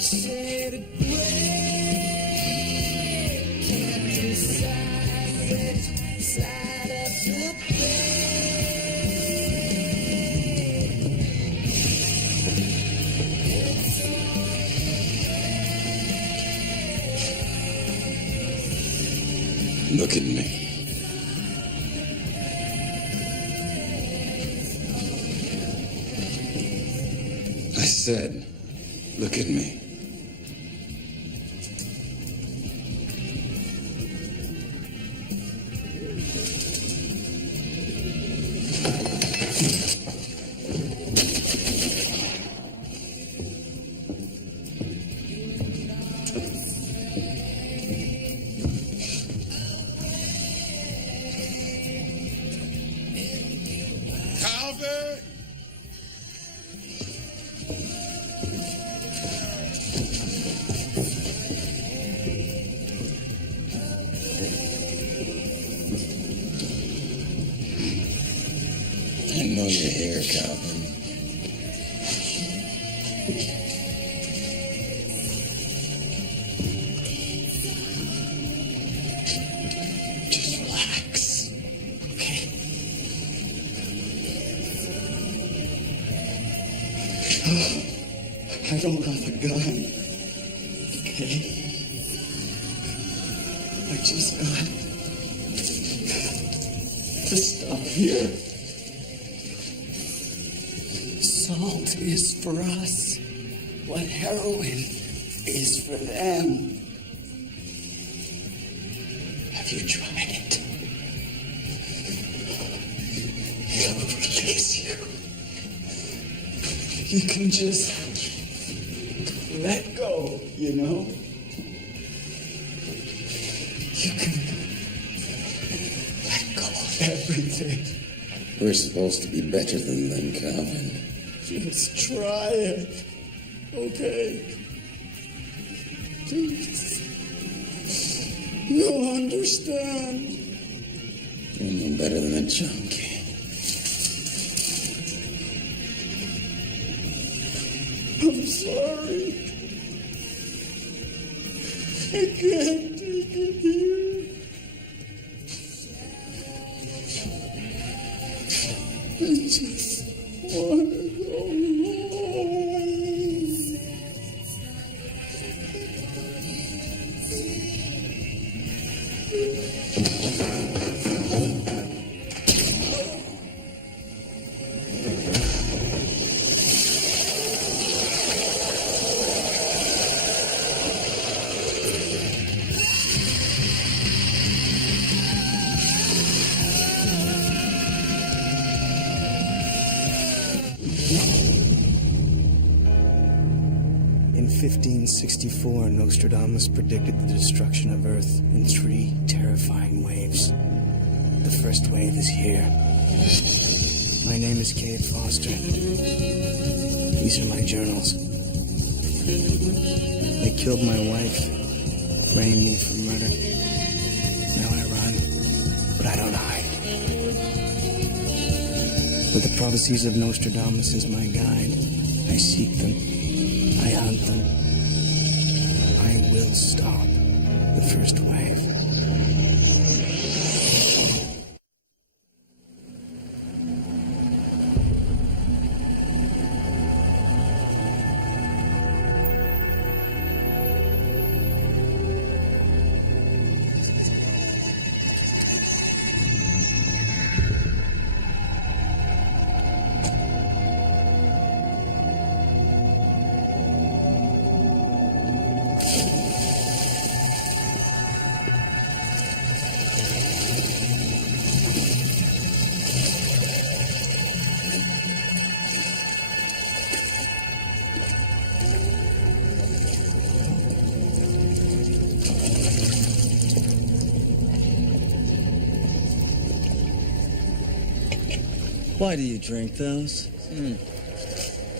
Look at me. I said, look at me. I know you're here, Calvin. Just relax, okay? I don't have a gun, okay? I just got to stop here. Salt is for us what heroin is for them. Have you tried it? It'll release you. You can just let go, you know? You can let go of everything. We're supposed to be better than them, Calvin. Just try it, okay? Please. You'll understand. You're no better than a junkie. I'm sorry. I can't take it here. I just want to go home. In 1564, Nostradamus predicted the destruction of Earth in 3 terrifying waves. The first wave is here. My name is Cade Foster. These are my journals. They killed my wife, framed me for murder. Now I run, but I don't hide. With the prophecies of Nostradamus as my guide, I seek them. I hunt them. I will stop the first wave. Why do you drink those?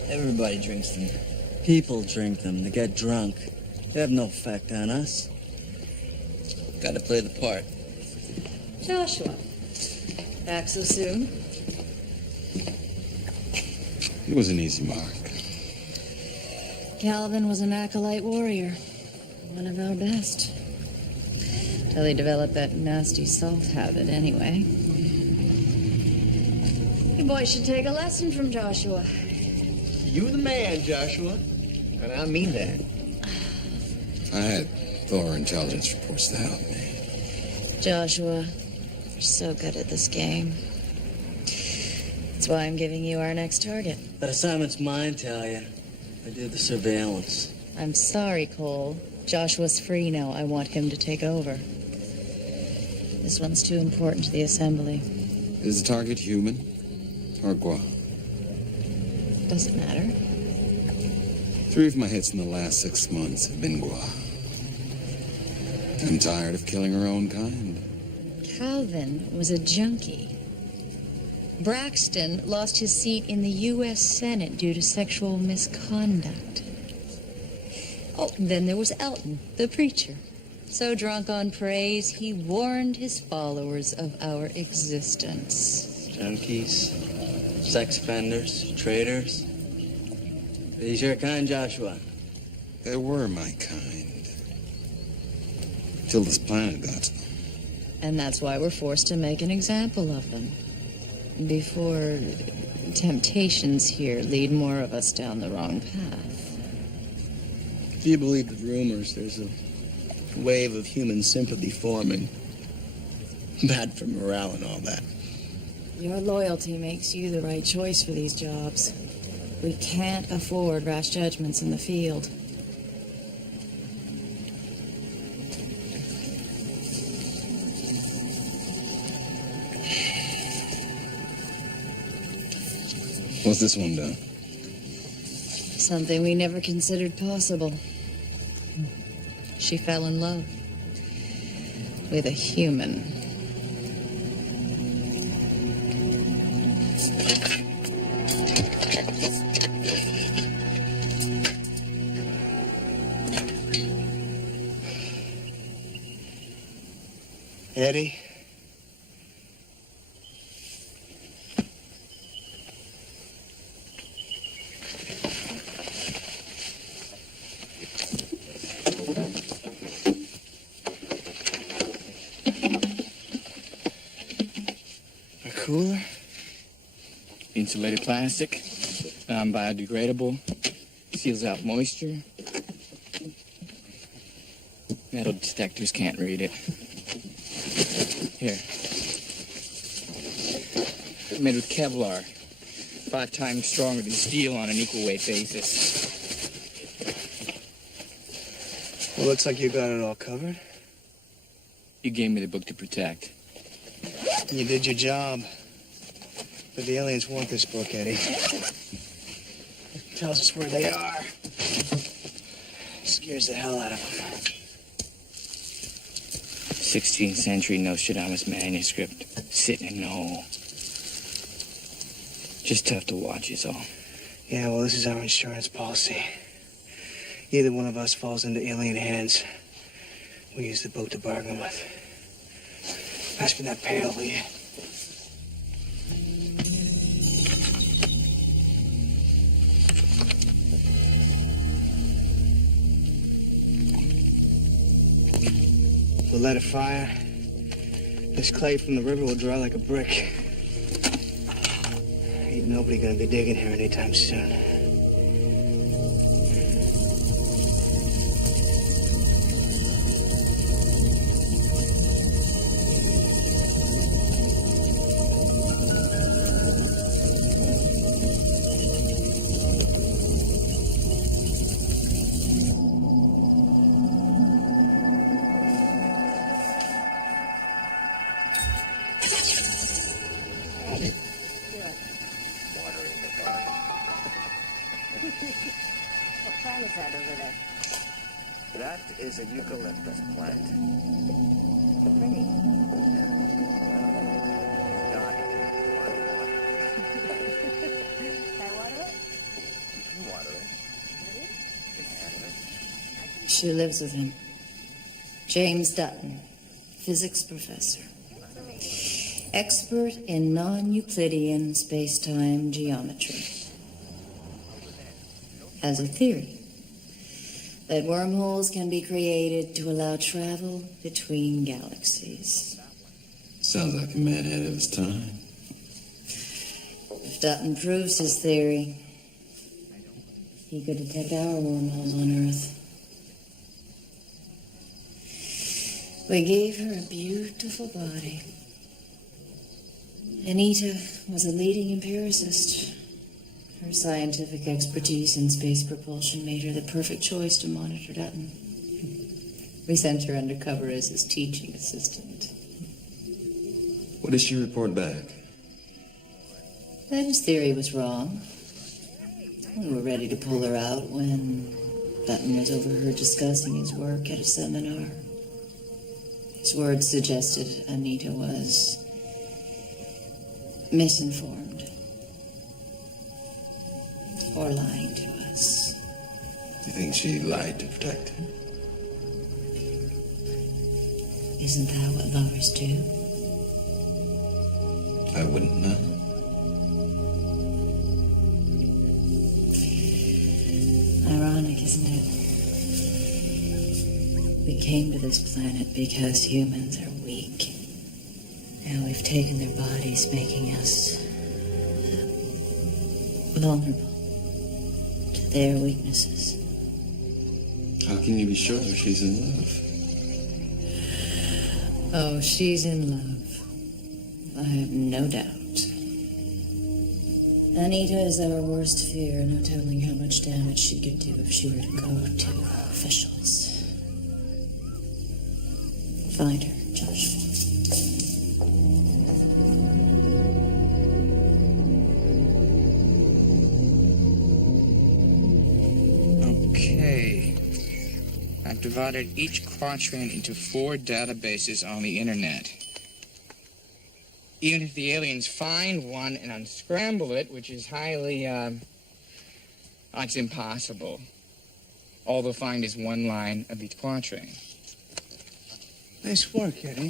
Everybody drinks them. People drink them. They get drunk. They have no effect on us. Gotta play the part. Joshua, back so soon? It was an easy mark. Calvin was an acolyte warrior. One of our best. Till he developed that nasty salt habit, anyway. You boys should take a lesson from Joshua. You the man, Joshua. And I mean that. I had thorough intelligence reports to help me. Joshua, you're so good at this game. That's why I'm giving you our next target. That assignment's mine, Talia. I do the surveillance. I'm sorry, Cole. Joshua's free now. I want him to take over. This one's too important to the assembly. Is the target human or Gua? Doesn't matter. 3 of my hits in the last 6 months have been Gua. I'm tired of killing our own kind. Calvin was a junkie. Braxton lost his seat in the U.S. Senate due to sexual misconduct. Oh, then there was Elton, the preacher. So drunk on praise, he warned his followers of our existence. Junkies, sex offenders, traitors. These your kind, Joshua? They were my kind. Till this planet got to them. And that's why we're forced to make an example of them. Before temptations here lead more of us down the wrong path. If you believe the rumors, there's a wave of human sympathy forming. Bad for morale and all that. Your loyalty makes you the right choice for these jobs. We can't afford rash judgments in the field. What's this one done? Something we never considered possible. She fell in love with a human. Eddie? Cooler? Insulated plastic, non-biodegradable, seals out moisture. Metal detectors can't read it. Here. Made with Kevlar. 5 times stronger than steel on an equal weight basis. Well, looks like you got it all covered. You gave me the book to protect. You did your job. But the aliens want this book, Eddie. Tells us where they are. Scares the hell out of them. 16th century Nostradamus manuscript. Sitting in the hole. Just tough to watch is all. Yeah, well, this is our insurance policy. Either one of us falls into alien hands, we use the boat to bargain with. Pass me that pail, will you? We'll let it fire. This clay from the river will dry like a brick. Ain't nobody gonna be digging here anytime soon. What plant is that over there? That is a eucalyptus plant. Pretty. Can I water it? You can water it. You can handle it. She lives with him. James Dutton, physics professor. Expert in non-Euclidean space-time geometry. Has a theory. that wormholes can be created to allow travel between galaxies. Sounds like a man ahead of his time. If Dutton proves his theory, he could detect our wormholes on Earth. We gave her a beautiful body. Anita was a leading empiricist. Her scientific expertise in space propulsion made her the perfect choice to monitor Dutton. We sent her undercover as his teaching assistant. What did she report back? That his theory was wrong. We were ready to pull her out when Dutton was overheard discussing his work at a seminar. His words suggested Anita was misinformed or lying to us. You think she lied to protect him? Isn't that what lovers do? I wouldn't know. Ironic, isn't it? We came to this planet because humans are weak. Now we've taken their bodies, making us vulnerable to their weaknesses. How can you be sure she's in love? Oh, she's in love. I have no doubt. Anita is our worst fear, no telling how much damage she could do if she were to go to officials. Find her, Josh. Okay. I've divided each quatrain into 4 databases on the internet. Even if the aliens find one and unscramble it, which is highly, it's impossible. All they'll find is one line of each quatrain. Nice work, Eddie.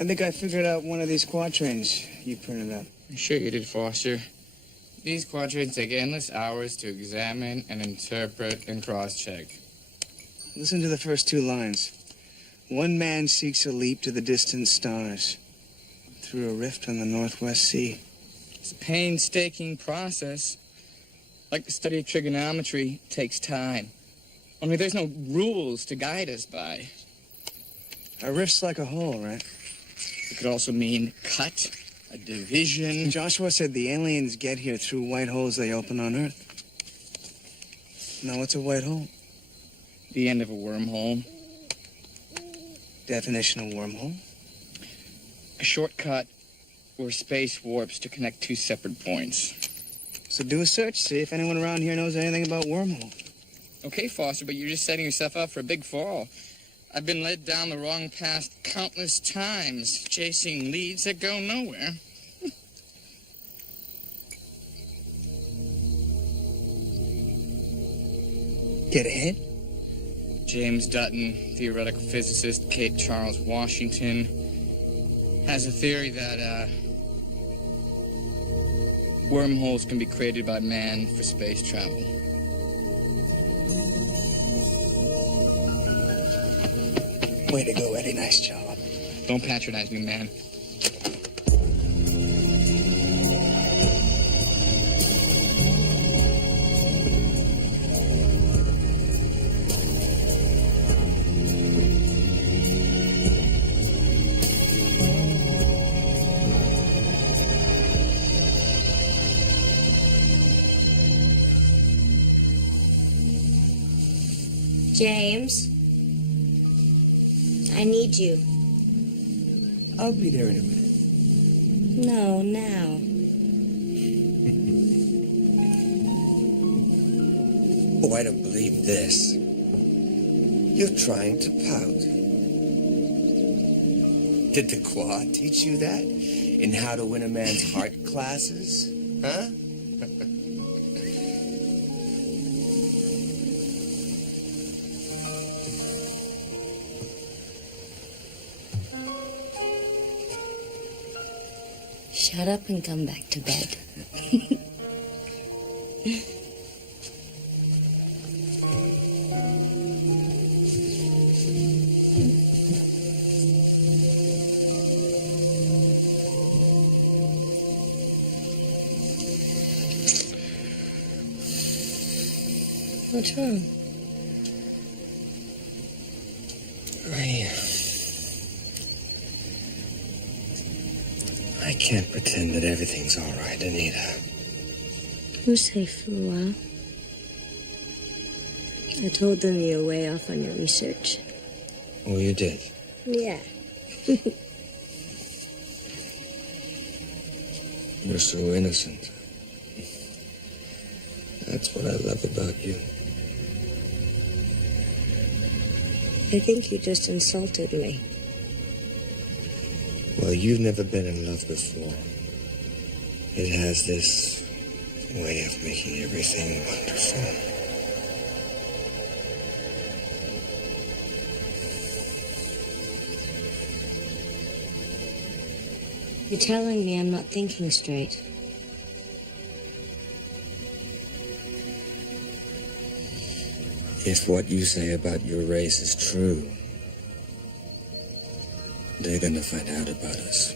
I think I figured out one of these quatrains you printed up. I'm sure you did, Foster. These quatrains take endless hours to examine and interpret and cross-check. Listen to the first 2 lines. One man seeks a leap to the distant stars through a rift on the Northwest Sea. It's a painstaking process. Like the study of trigonometry, takes time. Only there's no rules to guide us by. A rift's like a hole, right? It could also mean cut, a division. Joshua said the aliens get here through white holes they open on Earth. Now, what's a white hole? The end of a wormhole. Definition of wormhole? A shortcut where space warps to connect 2 separate points. So do a search, see if anyone around here knows anything about wormhole. Okay, Foster, but you're just setting yourself up for a big fall. I've been led down the wrong path countless times, chasing leads that go nowhere. Get ahead? James Dutton, theoretical physicist, Cape Charles, Washington, has a theory that, wormholes can be created by man for space travel. Way to go, Eddie. Nice job. Don't patronize me, man. James, I need you. I'll be there in a minute. No, now. Oh, I don't believe this. You're trying to pout. Did the quad teach you that? In how to win a man's heart classes? Huh? Shut up and come back to bed. What's wrong? I can't pretend that everything's all right, Anita. We're safe for a while. I told them you were way off on your research. Oh, you did? Yeah. You're so innocent. That's what I love about you. I think you just insulted me. Well, you've never been in love before. It has this way of making everything wonderful. You're telling me I'm not thinking straight. If what you say about your race is true, they're gonna find out about us.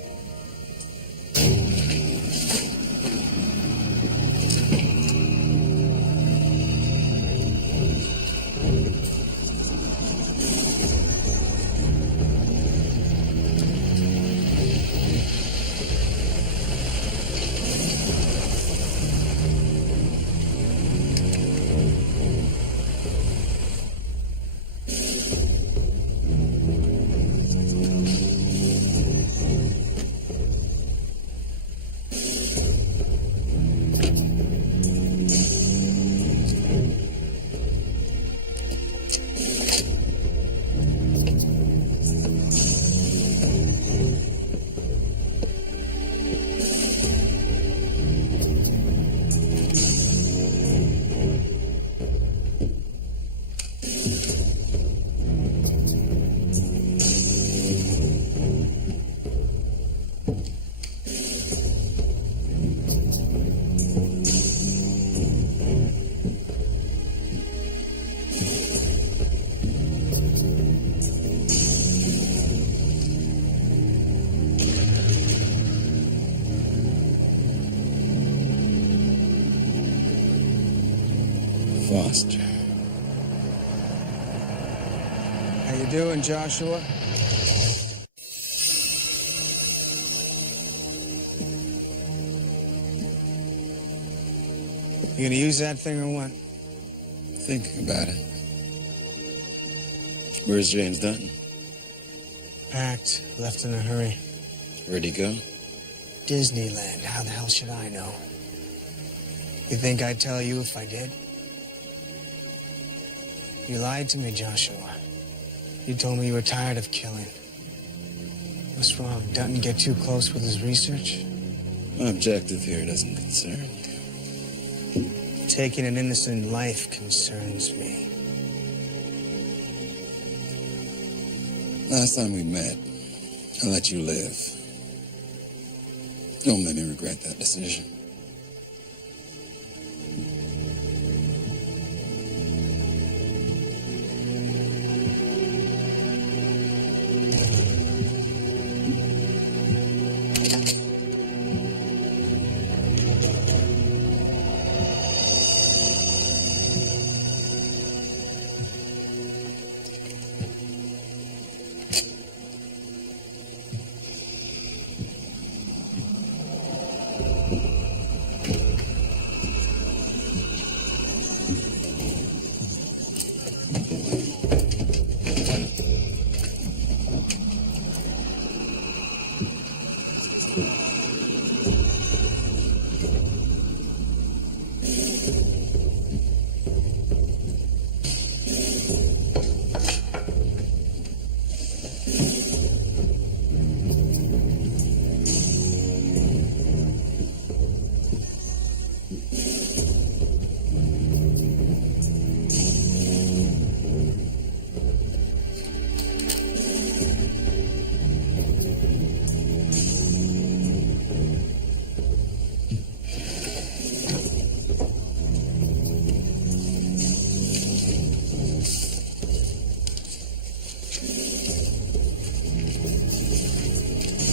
Foster. How you doing, Joshua? You gonna use that thing or what? Thinking about it. Where's James Dutton? Packed. Left in a hurry. Where'd he go? Disneyland. How the hell should I know? You think I'd tell you if I did? You lied to me, Joshua. You told me you were tired of killing. What's wrong? Dutton get too close with his research? My objective here doesn't concern me. Taking an innocent life concerns me. Last time we met, I let you live. Don't let me regret that decision.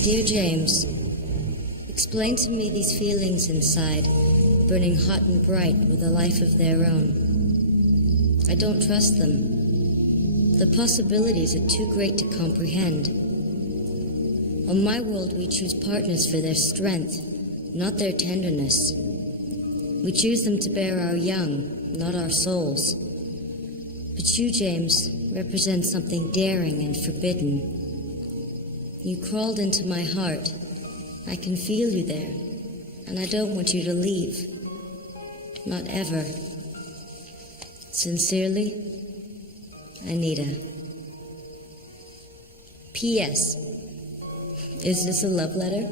Dear James, explain to me these feelings inside, burning hot and bright with a life of their own. I don't trust them. The possibilities are too great to comprehend. On my world, we choose partners for their strength, not their tenderness. We choose them to bear our young, not our souls. But you, James, represent something daring and forbidden. You crawled into my heart. I can feel you there, and I don't want you to leave. Not ever. Sincerely, Anita. P.S. Is this a love letter?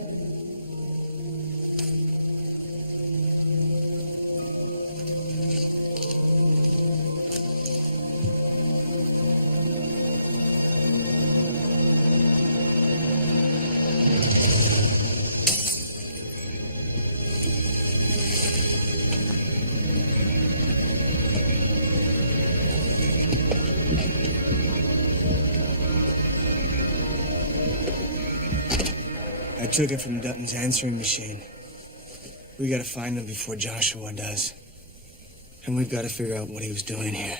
I took it from Dutton's answering machine. We gotta find him before Joshua does. And we've gotta figure out what he was doing here.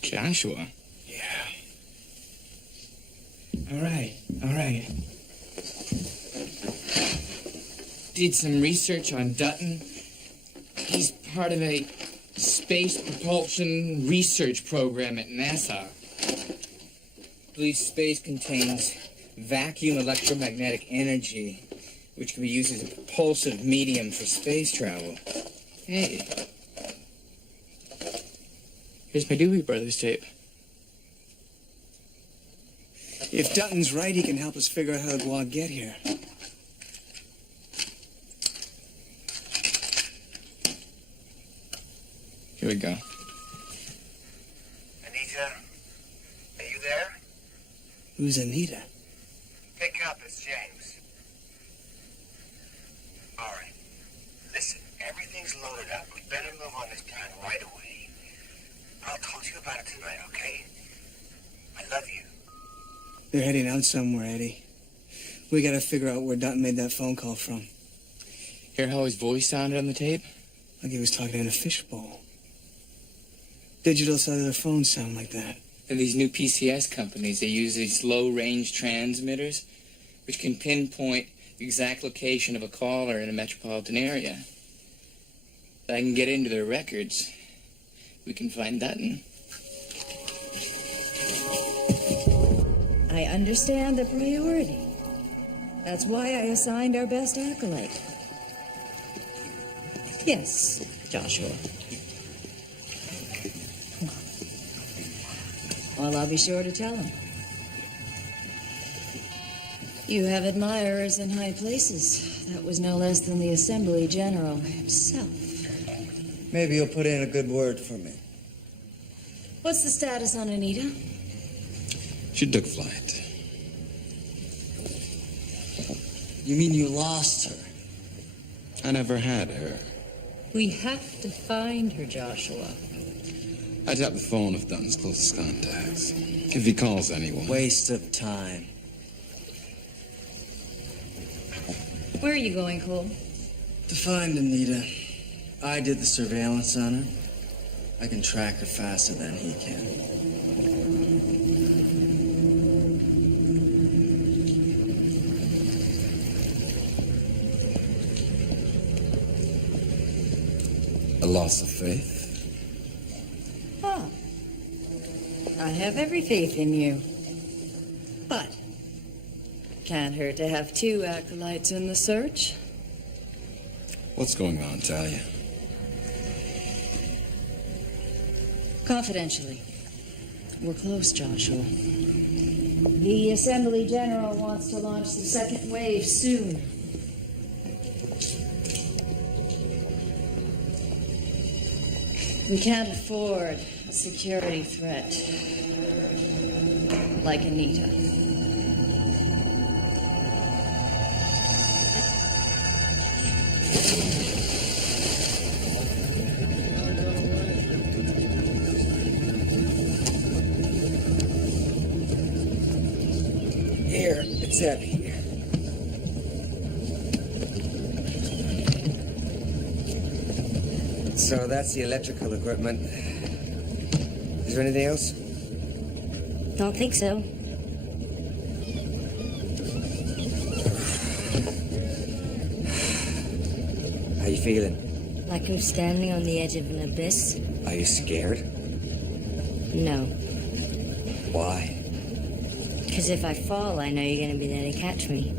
Joshua? Yeah. All right. Did some research on Dutton. He's part of a space propulsion research program at NASA. I believe space contains vacuum electromagnetic energy, which can be used as a propulsive medium for space travel. Hey. Here's my Doobie Brothers tape. If Dutton's right, he can help us figure out how the Guag get here. Here we go. Anita, are you there? Who's Anita? Pick up, it's James. All right. Listen, everything's loaded up. We better move on this plan right away. I'll talk to you about it tonight, okay? I love you. They're heading out somewhere, Eddie. We gotta figure out where Dutton made that phone call from. Hear how his voice sounded on the tape? Like he was talking in a fishbowl. Digital cellular phones sound like that. And these new PCS companies, they use these low-range transmitters, which can pinpoint the exact location of a caller in a metropolitan area. If I can get into their records, we can find Dutton. I understand the priority. That's why I assigned our best acolyte. Yes, Joshua. Well, I'll be sure to tell him. You have admirers in high places. That was no less than the Assembly General himself. Maybe you'll put in a good word for me. What's the status on Anita? She took flight. You mean you lost her? I never had her. We have to find her, Joshua. I tapped the phone of Dutton's closest contacts. If he calls anyone. Waste of time. Where are you going, Cole? To find Anita. I did the surveillance on her. I can track her faster than he can. A loss of faith? Oh. I have every faith in you. But can't hurt to have two acolytes in the search. What's going on, Talia? Confidentially. We're close, Joshua. The Assembly General wants to launch the second wave soon. We can't afford a security threat like Anita. Here, it's heavy. So that's the electrical equipment. Is there anything else? Don't think so. How you feeling? Like I'm standing on the edge of an abyss? Are you scared? No. Why? Because if I fall, I know you're going to be there to catch me.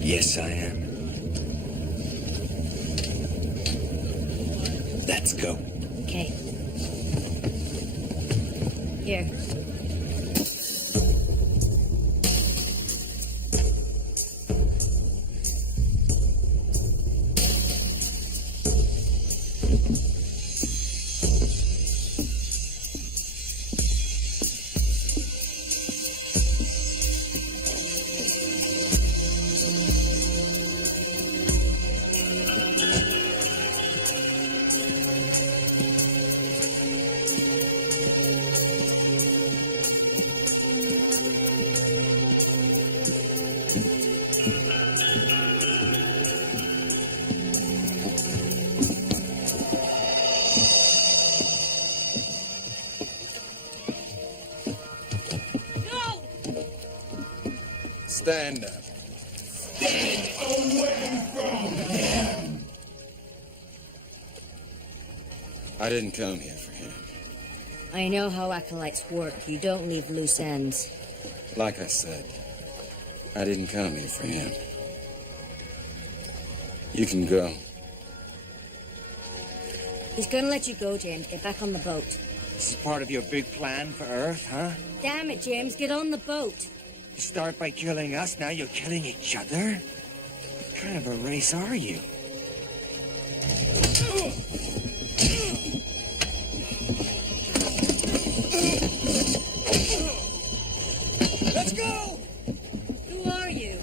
Yes, I am. Let's go. Okay. Here. Stand up. Stand away from him! I didn't come here for him. I know how acolytes work. You don't leave loose ends. Like I said, I didn't come here for him. You can go. He's gonna let you go, James. Get back on the boat. This is part of your big plan for Earth, huh? Damn it, James. Get on the boat. You start by killing us, now you're killing each other? What kind of a race are you? Let's go! Who are you?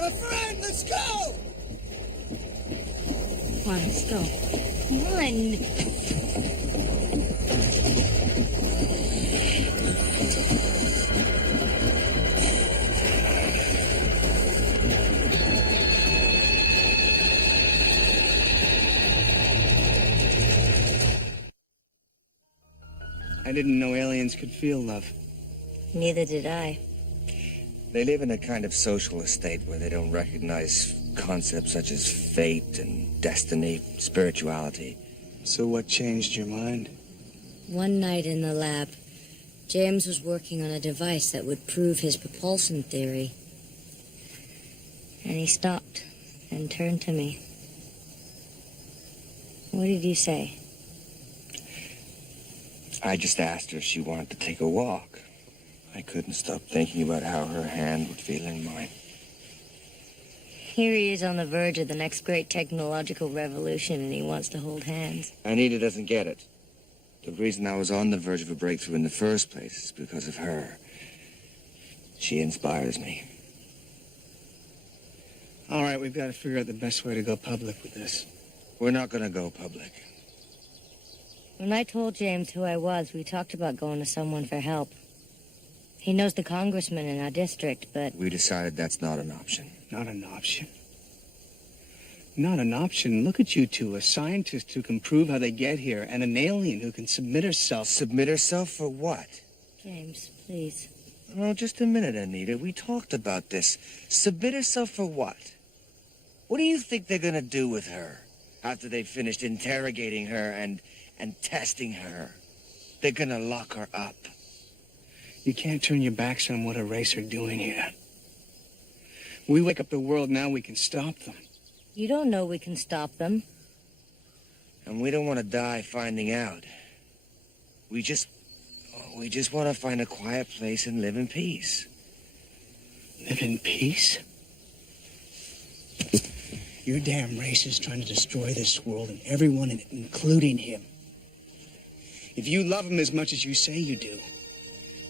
A friend, let's go! Come on, let's go. Come on. I didn't know aliens could feel love. Neither did I. They live in a kind of socialist state where they don't recognize concepts such as fate and destiny, spirituality. So what changed your mind? One night in the lab, James was working on a device that would prove his propulsion theory. And he stopped and turned to me. What did you say? I just asked her if she wanted to take a walk. I couldn't stop thinking about how her hand would feel in mine. Here he is on the verge of the next great technological revolution, and he wants to hold hands. Anita doesn't get it. The reason I was on the verge of a breakthrough in the first place is because of her. She inspires me. All right, we've got to figure out the best way to go public with this. We're not going to go public. When I told James who I was, we talked about going to someone for help. He knows the congressman in our district, but... We decided that's not an option. Not an option. Not an option. Look at you two, a scientist who can prove how they get here, and an alien who can submit herself. Submit herself for what? James, please. Oh, just a minute, Anita. We talked about this. Submit herself for what? What do you think they're gonna do with her after they've finished interrogating her and testing her? They're gonna lock her up. You can't turn your backs on what a race are doing here. We wake up the world now, we can stop them. You don't know we can stop them. And we don't want to die finding out. We just want to find a quiet place and live in peace. Live in peace? Your damn race is trying to destroy this world and everyone in it, including him. If you love him as much as you say you do,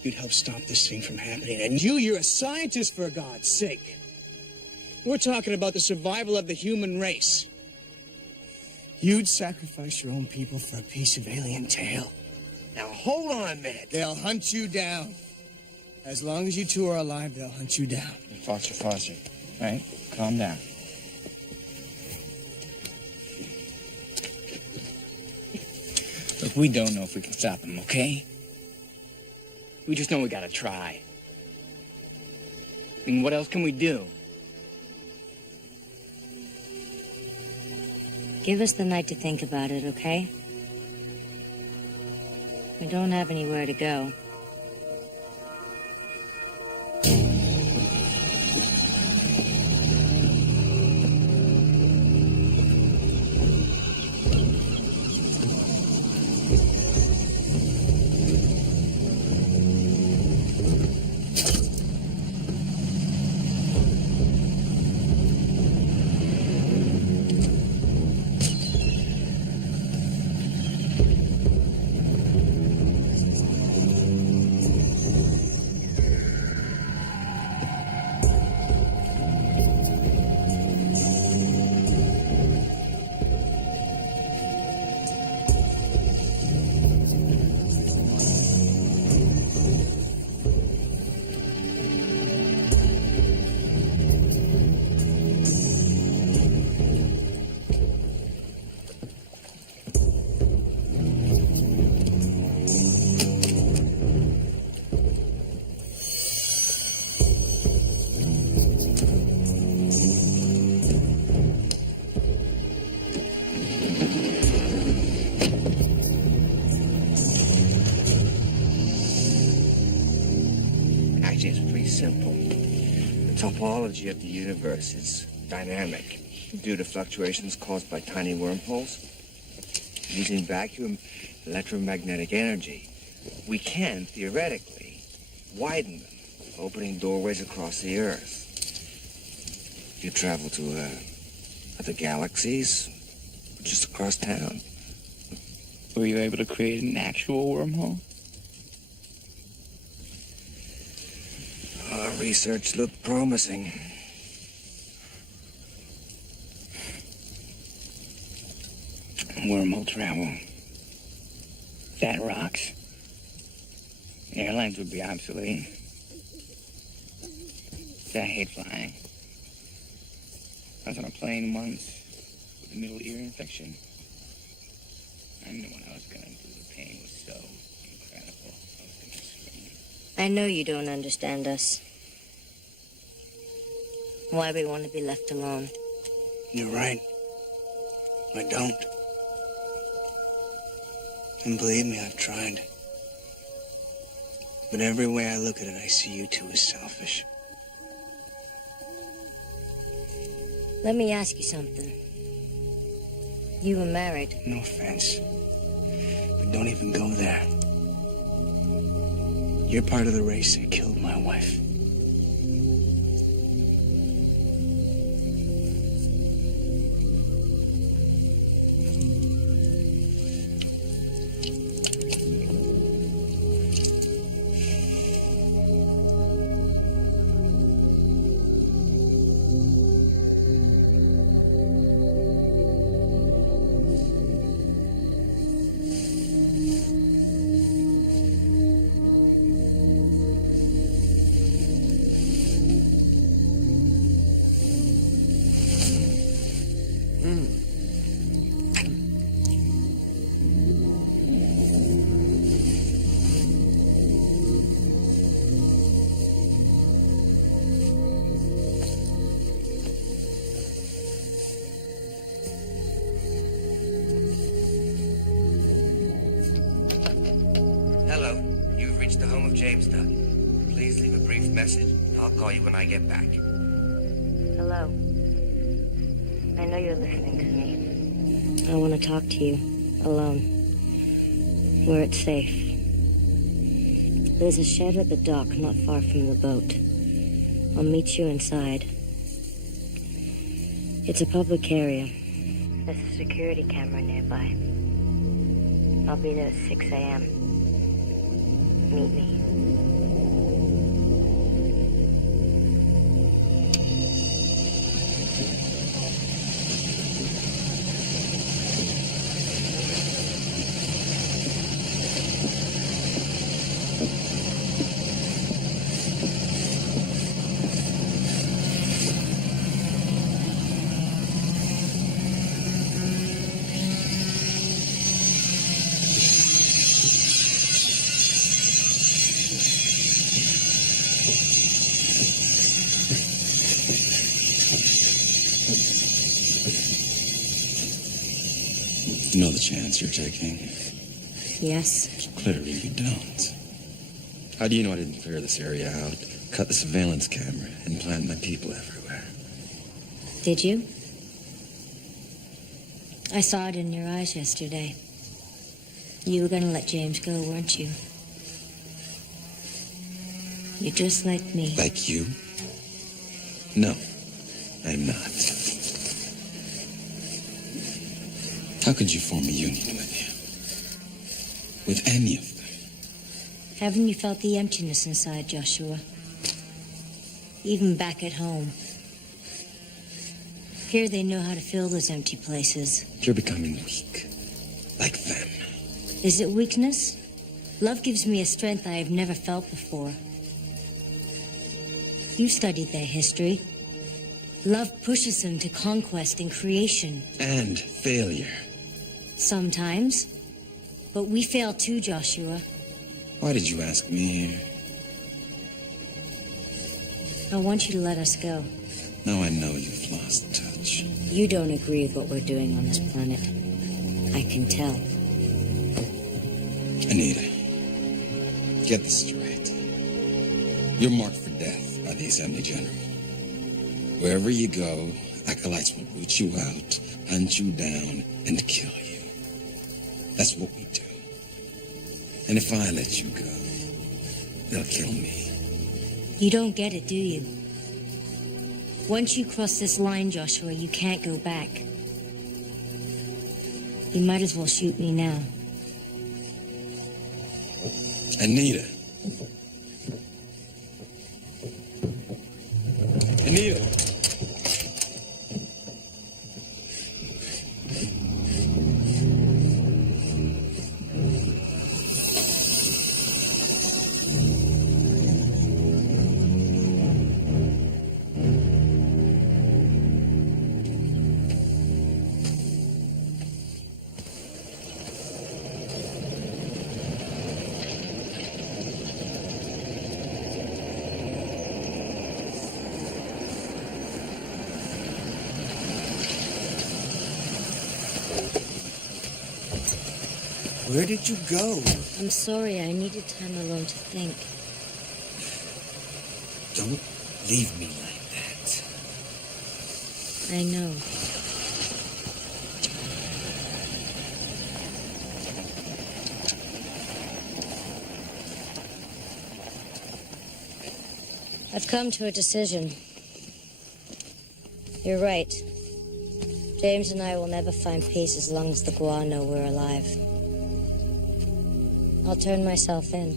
you'd help stop this thing from happening. And you're a scientist, for God's sake. We're talking about the survival of the human race. You'd sacrifice your own people for a piece of alien tail. Now, hold on a minute. They'll hunt you down. As long as you two are alive, they'll hunt you down. Foster, right? Calm down. Look, We don't know if we can stop him, okay? We just know we gotta try. I mean, what else can we do? Give us the night to think about it, okay? We don't have anywhere to go. Actually, it's pretty simple. The topology of the universe is dynamic due to fluctuations caused by tiny wormholes. Using vacuum electromagnetic energy, we can, theoretically, widen them, opening doorways across the Earth. You travel to other galaxies, or just across town. Were you able to create an actual wormhole? Our research looked promising. Wormhole travel. That rocks. Airlines would be obsolete. I hate flying. I was on a plane once with a middle ear infection. I knew what I was gonna do. The pain was so incredible. I was gonna scream. I know you don't understand us. Why we want to be left alone. You're right. I don't. And believe me, I've tried. But every way I look at it, I see you two as selfish. Let me ask you something. You were married. No offense. But don't even go there. You're part of the race that killed my wife. Hello, you've reached the home of James Dunn. Please leave a brief message. I'll call you when I get back. Hello. I know you're listening to me. I want to talk to you, alone, where it's safe. There's a shed at the dock not far from the boat. I'll meet you inside. It's a public area. There's a security camera nearby. I'll be there at 6 a.m. Meet me. chance you're taking? Yes. Clearly you don't. How do you know I didn't clear this area out, cut the surveillance camera, and plant my people everywhere? Did you? I saw it in your eyes yesterday. You were gonna let James go, weren't you? You're just like me. Like you? No, I'm not. How could you form a union with him? With any of them? Haven't you felt the emptiness inside, Joshua? Even back at home. Here they know how to fill those empty places. You're becoming weak. Like them. Is it weakness? Love gives me a strength I have never felt before. You've studied their history. Love pushes them to conquest and creation. And failure. Sometimes. But we fail too, Joshua. Why did you ask me here? I want you to let us go. Now I know you've lost touch. You don't agree with what we're doing on this planet. I can tell. Anita, get this straight. You're marked for death by the Assembly General. Wherever you go, acolytes will root you out, hunt you down, and kill you. That's what we do. And if I let you go, they'll kill me. You don't get it, do you? Once you cross this line, Joshua, you can't go back. You might as well shoot me now. Anita. Anita. Where did you go? I'm sorry, I needed time alone to think. Don't leave me like that. I know. I've come to a decision. You're right. James and I will never find peace as long as the Gua know we're alive. I'll turn myself in.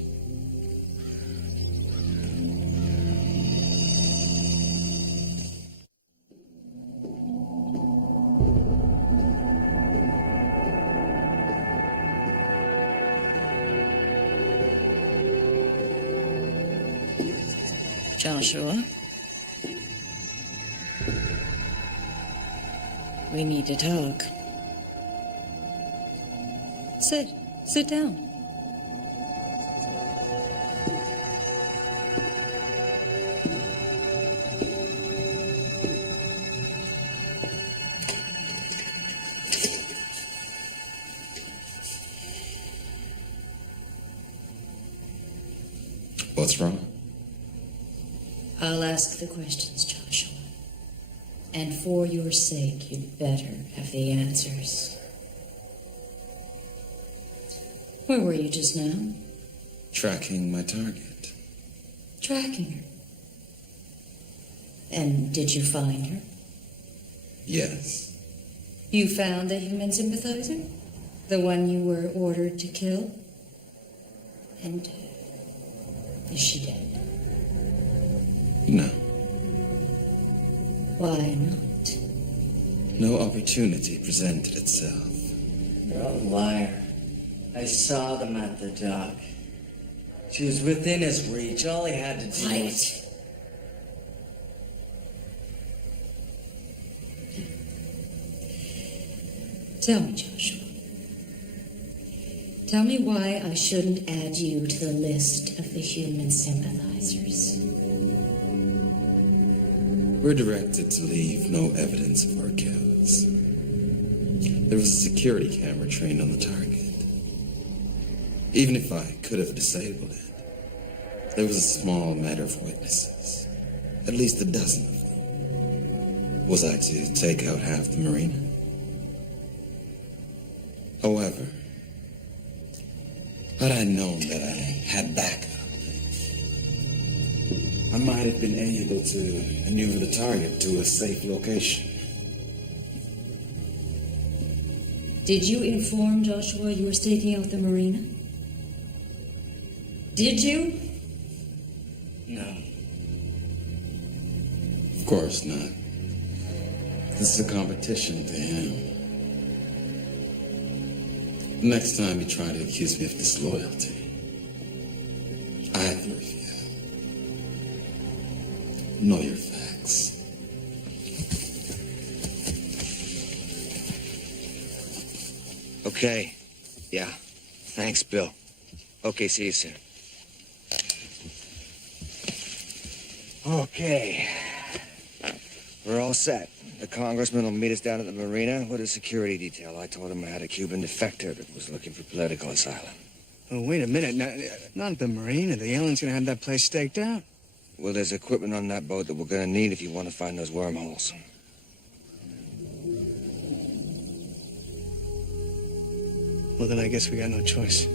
Joshua? We need to talk. Sit down. What's wrong? I'll ask the questions, Joshua. And for your sake, you'd better have the answers. Where were you just now? Tracking my target. Tracking her. And did you find her? Yes. You found the human sympathizer? The one you were ordered to kill? And is she dead? No. Why not? No opportunity presented itself. You're a liar. I saw them at the dock. She was within his reach. All he had to do was... Tell me, Joshua. Tell me why I shouldn't add you to the list of the human sympathizers. We're directed to leave no evidence of our kills. There was a security camera trained on the target. Even if I could have disabled it, there was a small matter of witnesses. At least a dozen of them. Was I to take out half the marina? However, had I known that I had backup, I might have been able to maneuver the target to a safe location. Did you inform Joshua you were staking out the marina? Did you? No. Of course not. This is a competition to him. Next time you try to accuse me of disloyalty, either of you, know your facts. Okay. Yeah. Thanks, Bill. Okay, see you soon. Okay. We're all set. The congressman will meet us down at the marina with a security detail. I told him I had a Cuban defector that was looking for political asylum. Oh, wait a minute. Not at the marina. The alien's gonna have that place staked out. Well, there's equipment on that boat that we're gonna need if you want to find those wormholes. Well, then I guess we got no choice.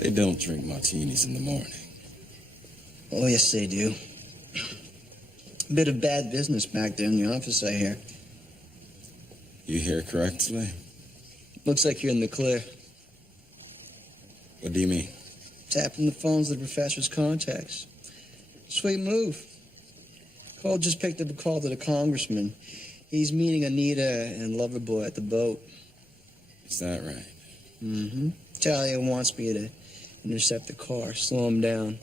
They don't drink martinis in the morning. Oh, yes, they do. Bit of bad business back there in the office, I hear. You hear correctly? Looks like you're in the clear. What do you mean? Tapping the phones of the professor's contacts. Sweet move. Cole just picked up a call to the congressman. He's meeting Anita and Loverboy at the boat. Is that right? Mm-hmm. Talia wants me to intercept the car, slow him down.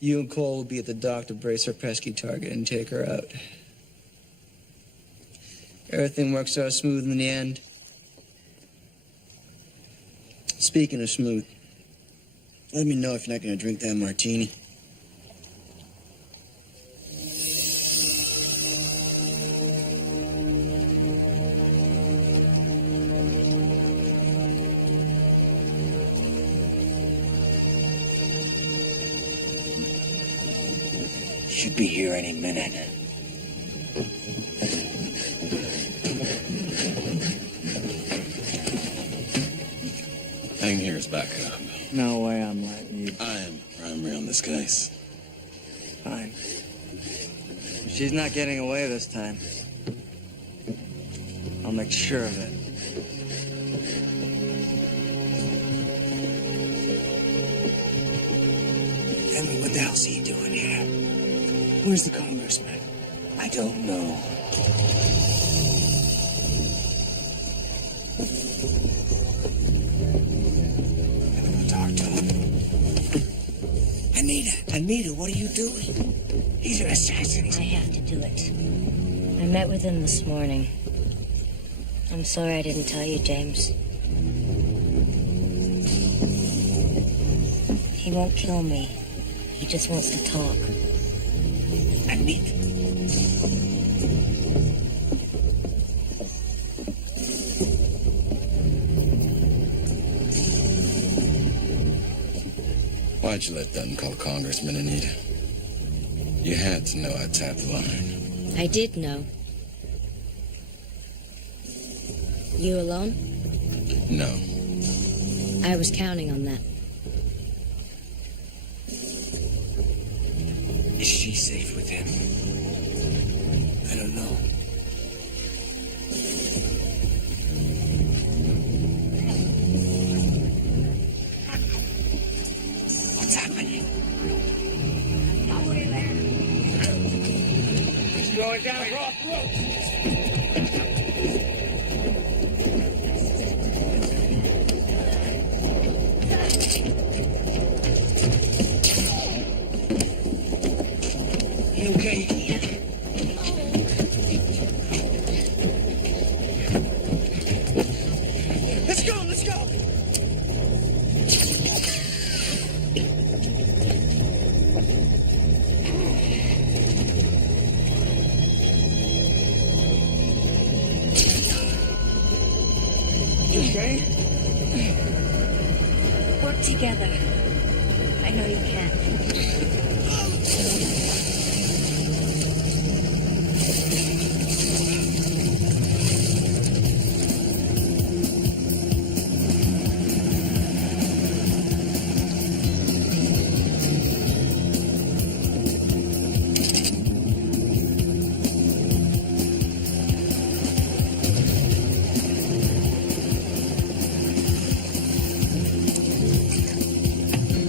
You and Cole will be at the dock to brace her pesky target and take her out. Everything works out smooth in the end. Speaking of smooth, let me know if you're not going to drink that martini. Should be here any minute. Hang here as backup. No way I'm letting you. I am primary on this case. Fine. She's not getting away this time. I'll make sure of it. Tell me, what the hell's he doing here? Where's the congressman? I don't know. I'm gonna talk to him. Anita, what are you doing? These are assassins. I have to do it. I met with him this morning. I'm sorry I didn't tell you, James. He won't kill me. He just wants to talk. Anita. Why'd you let Dutton call Congressman, Anita? You had to know I tapped the line. I did know. You alone? No. I was counting on that. Is she safe with him? I don't know. What's happening? He's going down rough road. You okay? Let's go, let's go! You okay? Work together. I know you can.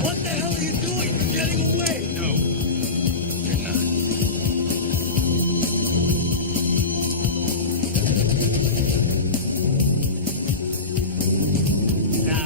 What the hell are you doing? You're getting away! No, you're not. Now. Now!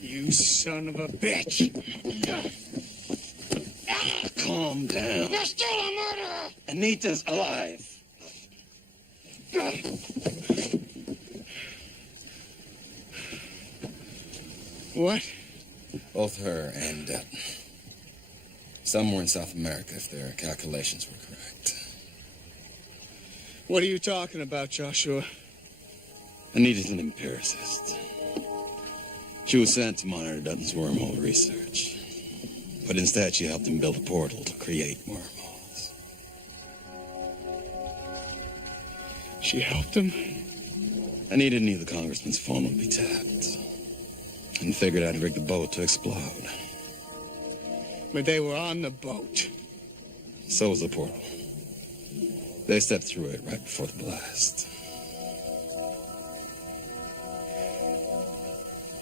You son of a bitch! Calm down. You're still a murderer! Anita's alive. What? Both her and somewhere in South America, if their calculations were correct. What are you talking about, Joshua? Anita's an empiricist. She was sent to monitor Dutton's wormhole research. But instead, she helped him build a portal to create wormholes. She helped him? Anita knew the congressman's phone would be tapped. And figured I'd rig the boat to explode. But they were on the boat. So was the portal. They stepped through it right before the blast.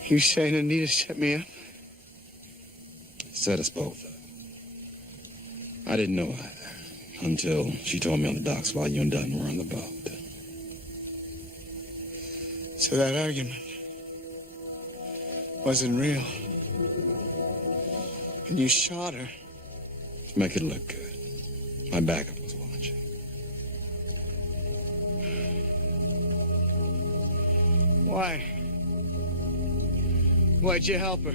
You saying Anita set me up? Set us both up. I didn't know either. Until she told me on the docks while you and Dutton were on the boat. So that argument wasn't real. And you shot her. To make it look good. My backup was watching. Why? Why'd you help her?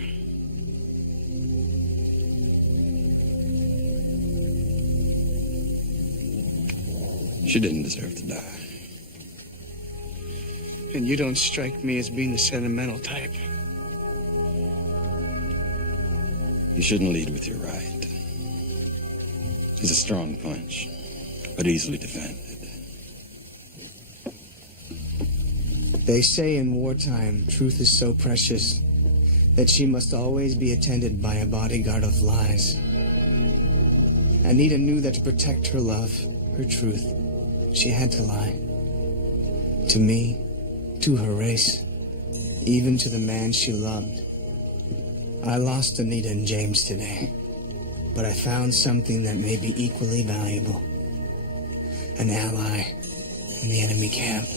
She didn't deserve to die. And you don't strike me as being the sentimental type. You shouldn't lead with your right. It's a strong punch, but easily defended. They say in wartime, truth is so precious that she must always be attended by a bodyguard of lies. Anita knew that to protect her love, her truth, she had to lie. To me, to her race, even to the man she loved. I lost Anita and James today, but I found something that may be equally valuable. An ally in the enemy camp.